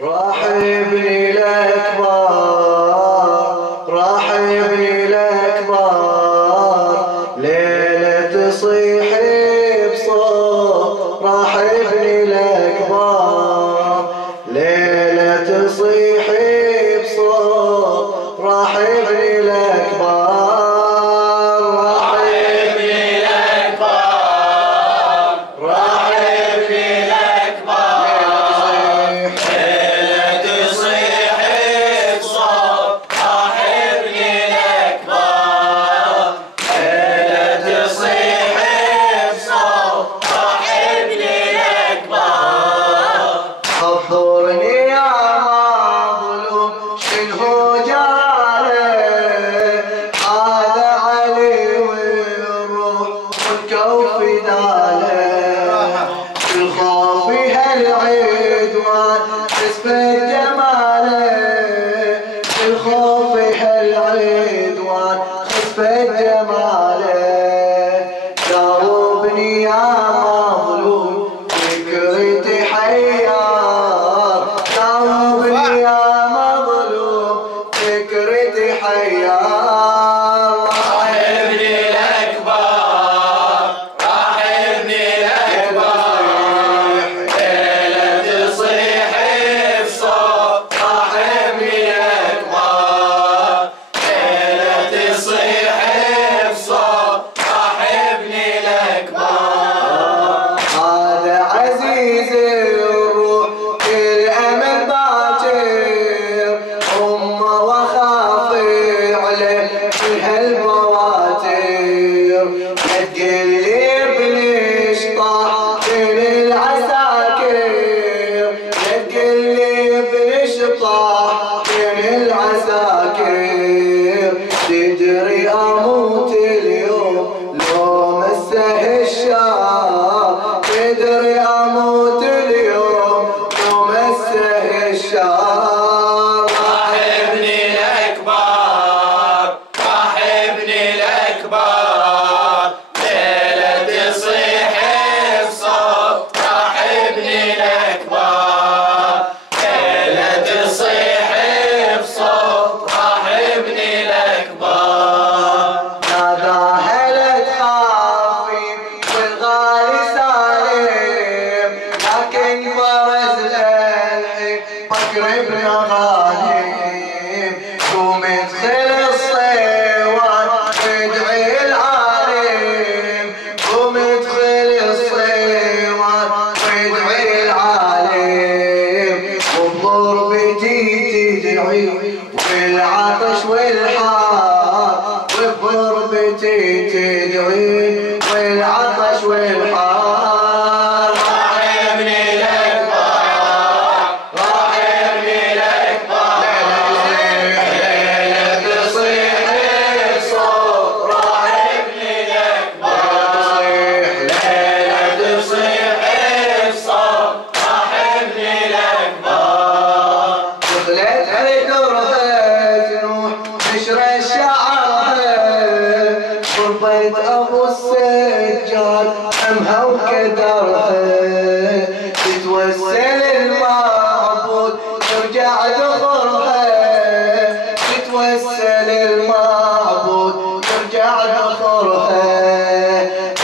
راح ابني الأكبر، راح ابني الأكبر، ليلة تصيح بصوت. راح ابني الأكبر، ليلة تصيح بصوت. راح ابني الأكبر، راح ابني الأكبر، راح ابني خبرني يا مظلوم شنو جاله، هذا علي والروح والكوف داله. الخوف هالعدوان حسبة جماله، الخوف هالعدوان حسبة جماله. جاوبني يا مظلوم فكرتي حيار، جاوبني يا مظلوم فكرتي حيار. راح ابني الأكبر، راح ابني الأكبر، ليلة تصيح بصوت. راح ابني الأكبر، ليلة تصيح بصوت. راح ابني الأكبر، هذا عزيز الروح الأمل باكر، أمه وخافي عليه في هالبواتر. لا تقلي بليش طاح بين العساكر، لا تقلي بليش طاح بين العساكر. تدري أموت اليوم لو مسه الشام، تدري أموت اليوم لو مسه الشام. راح ابني الأكبر، راح ابني الأكبر، ليلة تصيح بصوت. راح ابني الأكبر، ليلة تصيح بصوت. راح ابني الأكبر، ناداها لا تخافي والغالي سالم، لكن برز الحين بكر ابن غانم. قوم ادخل الصيوان وادعي العالم، قوم ادخل الصيوان وادعي العالم. وبضربتي تدعي والعطش والحار، وبضربتي تدعي والعطش والحار. راح ابني الأكبر، راح ابني الأكبر، ليلة تصيح بصوت. راح ابني الأكبر، ليلة تصيح بصوت. راح ابني الأكبر، دخلت عذرها جنوح نشر شعرها، غربة أبو السجاد همها وكدرها. تتوسل المعبود ترجع دخرها، تتوسل المعبود ترجع دخرها.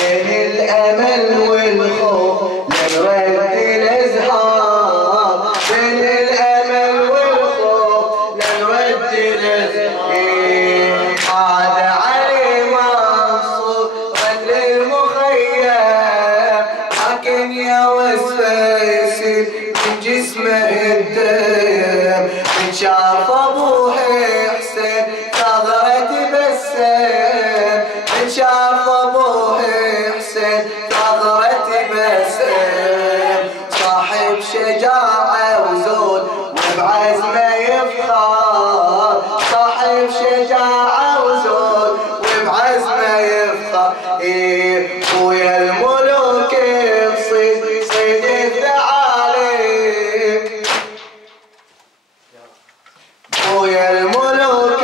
بين الأمل والخوف لنرد الأزهار، بين الأمل والخوف لنرد الأزهار. عاد علي منصور رد المخيم، لكن يا وصفه يسيل من جسمه الدم. من شاف ابوه حسين ثغرة بسم، من شاف ابوه حسين ثغرة بسم. صاحب شجاعة وزود وبعزمه يفخر، صاحب شجاعة وزود وبعزمه يفخر. ويا الملوك بصيد صيد الثعالب، ويا الملوك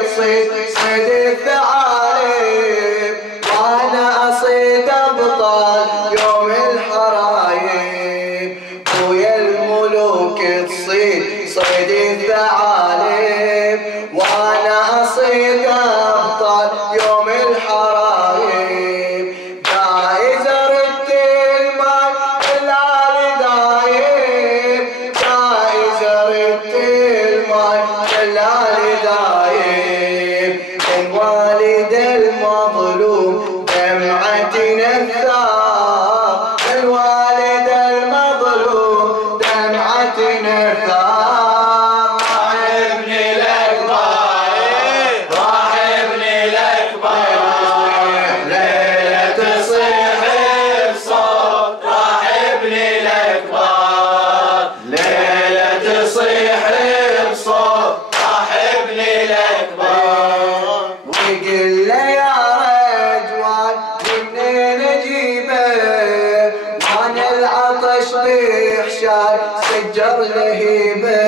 بصيد صيد الثعالب. وانا اصيد ابطال يوم الحرايب، ويا الملوك تصيد صيد الثعالب، وانا اصيد ابطال يوم الحرايب. جائزة رد الماي دلالي دايب، جائزة رد الماي دلالي دايب. الوالد المظلوم دمعتنا الثار، الوالد المظلوم دمعتنا الثار. راح ابني الاكبر، راح ابني الاكبر، ليلة تصيح بصوت. راح ابني الاكبر، ليلة تصيح بصوت. راح ابني الاكبر. ويقول له يا رجوان منين اجيبه، وانا العطش بحشاي سجر لهيبه.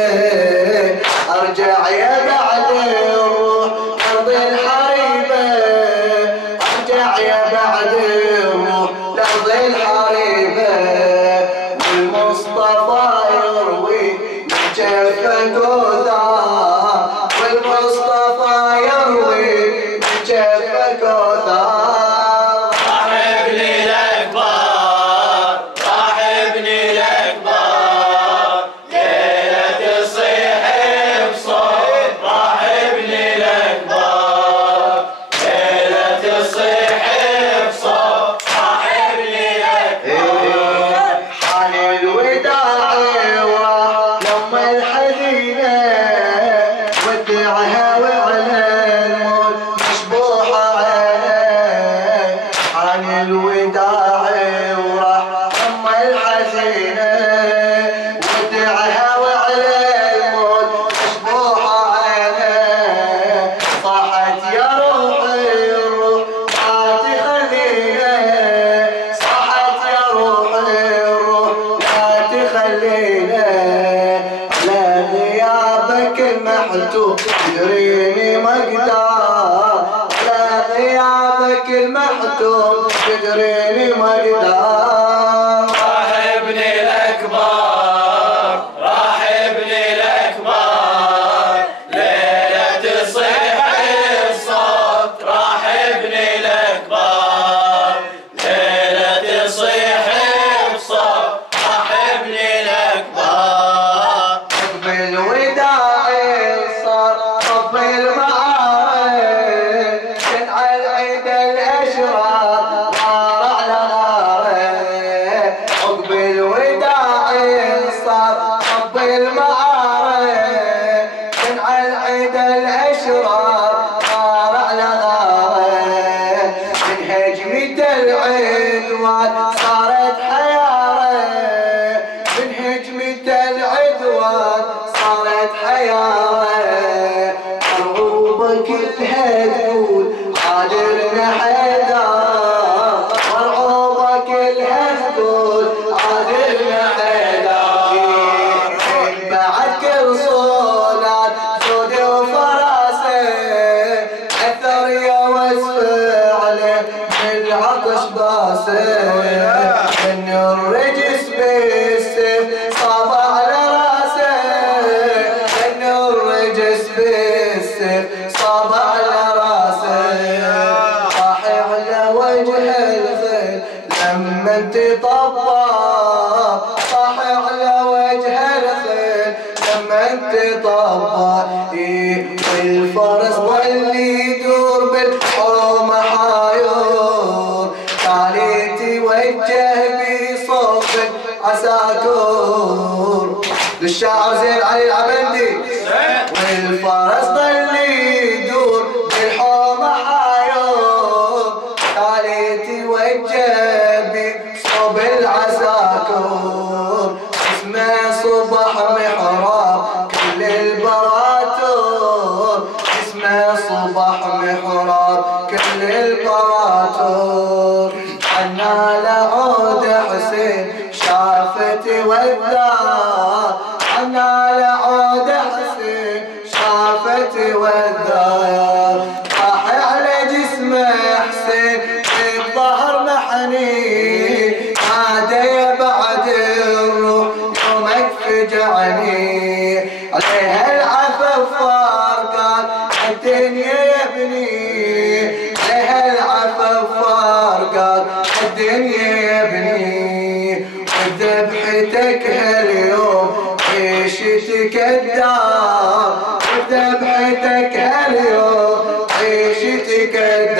ارجع يا بعد الروح ارض الحريبه، ارجع يا بعد الروح لارض الحريبه. والمصطفى يروي من جفه كوثر، والمصطفى يروي من جفه كوثر. راح ابني الاكبر، راح ابني الاكبر، ليلة تصيح بصوت. راح ابني الاكبر، ليلة تصيح بصوت. راح ابني الاكبر. حان الوداع وراح لما الحزينه، ودعها وعلى الموت مشبوحه عينه. حان الوداع وراح لما الحزينه، ودعها وعلى الموت مشبوحه عينه. صاحت يا روحي الروح ما تخلينا، صاحت يا روحي الروح لا تخلينا. على غيابك المحتوم تدريني ما اقدر، على غيابك المحتوم تدريني ما اقدر. راح ابني الاكبر، راح ابني الاكبر، ليلة تصيح بصوت. راح ابني الاكبر، ليلة تصيح بصوت. راح ابني الاكبر. بالوداع صار رب المعارف، تنعى العيد الاشرار غار على غاره. عقب الوداع صار رب المعارف، تنعى العيد الاشرار غار على غاره. من هجمة العدوان صارت حياره، من هجمة العدوان صارت حياره. مرعوبة كلها تقول عادلنا حيدر، مرعوبة كلها تقول عادلنا حيدر. من بعد كل صولات زود وفراسه، اثر يا وصف عليه بالعطش باسه. ان الرجس بالسيف صاب على راسه، ان الرجس بالسيف صاب على راسه. طاح على وجه الخيل لما انتطبق، طاح على وجه الخيل لما انتطبق. والفرس ظل يدور بالحومه حاير، تالي توجه بصوت عساكر. للشاعر زين علي العبندي. والفرس ظل يدور بالحومه حاير، تالي توجه بصوب العساكر. اسمه صبح محراب كل البراتور، اسمه صبح محراب كل البراتور. عنا لعود حسين شافت والدار، عنا لعود حسين شافت والدار. راح على جسمه حسين بالظهر محنين، نادى يا بعد الروح يومك فجعني. عليها العفف فارقات الدنيا يا ابني، عليها العفف فارقات الدنيا يا ابني، وذبحتك هاليوم عيشتك الدار، وذبحتك هاليوم عيشتك الدار.